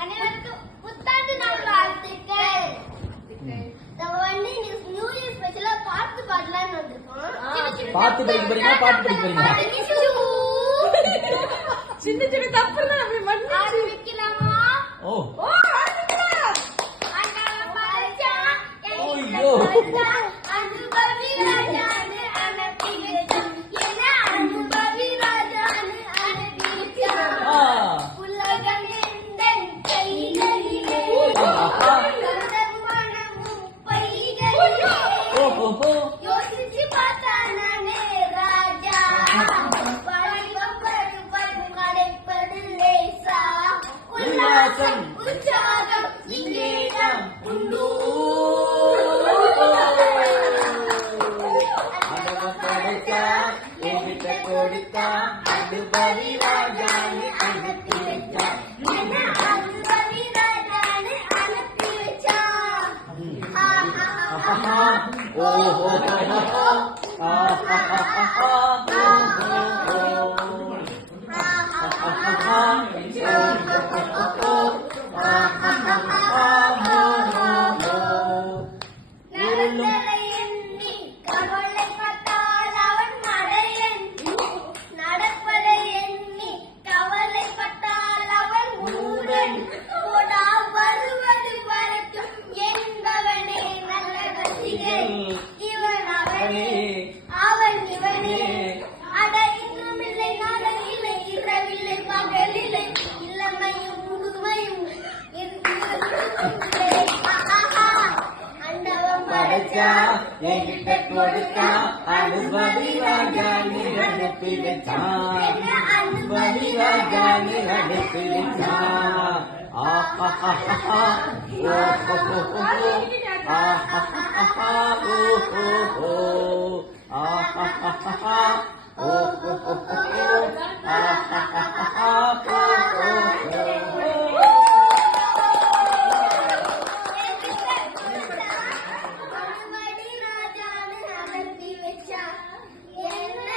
அனைவருக்கும் புத்தாண்டு நாள் வாழ்த்துக்கள். நியூ இயர் ஸ்பெஷலா பாட்டு பாடலாம்னு வந்திருக்கோம். பாட்டு படிக்க போறீங்களா? பாட்டு படிக்க போறீங்களா? சின்ன சின்ன தப்புலாம் அப்படி மண்ணு ஆரம்பிக்கலாமா? ஓ ஆரம்பிக்கலாம். அண்ணாவை பறிச்சா ஐயோ. அனுபவி ராஜான்னு அனுப்பி வச்சான். என்ன அனுபவி ராஜான்னு அனுப்பி வச்சான். உலகம் எந்தன் கைகளிலே மனமும் பைகளிலே. யோசிச்சு பார்த்தானே ராஜா கிடைப்பது லேசா. உல்லாசம் உற்சாகம் இங்கேதான் உண்டு. கொடுத்தா அனுபவி ராஜான்னு அனுப்பி வச்சான். என்ன அனுபவி ராஜான்னு அனுப்பி வச்சான். நடந்ததை எண்ணி கவலைப்பட்டால் அவன் மடையன். நடப்பதை எண்ணி கவலைப்பட்டால் அவன் மூடன். போடா வருவது வரட்டும் என்பவனே நல்ல ரசிகன். இவன் அவனே அவன் இவனே. அட இன்னுமில்லை நாடல் இல்லை இரவில்லை பகலில்லை இளமையும் முதுமையும் படைச்சா என்கிட்ட கொடுத்தா அனுபவி ராஜான்னு அனுப்பி வச்சான். அனுபவி ராஜான்னு அனுப்பி வச்சான். அனுமதி ராஜான்னு அனுப்பி வச்சான். என்ன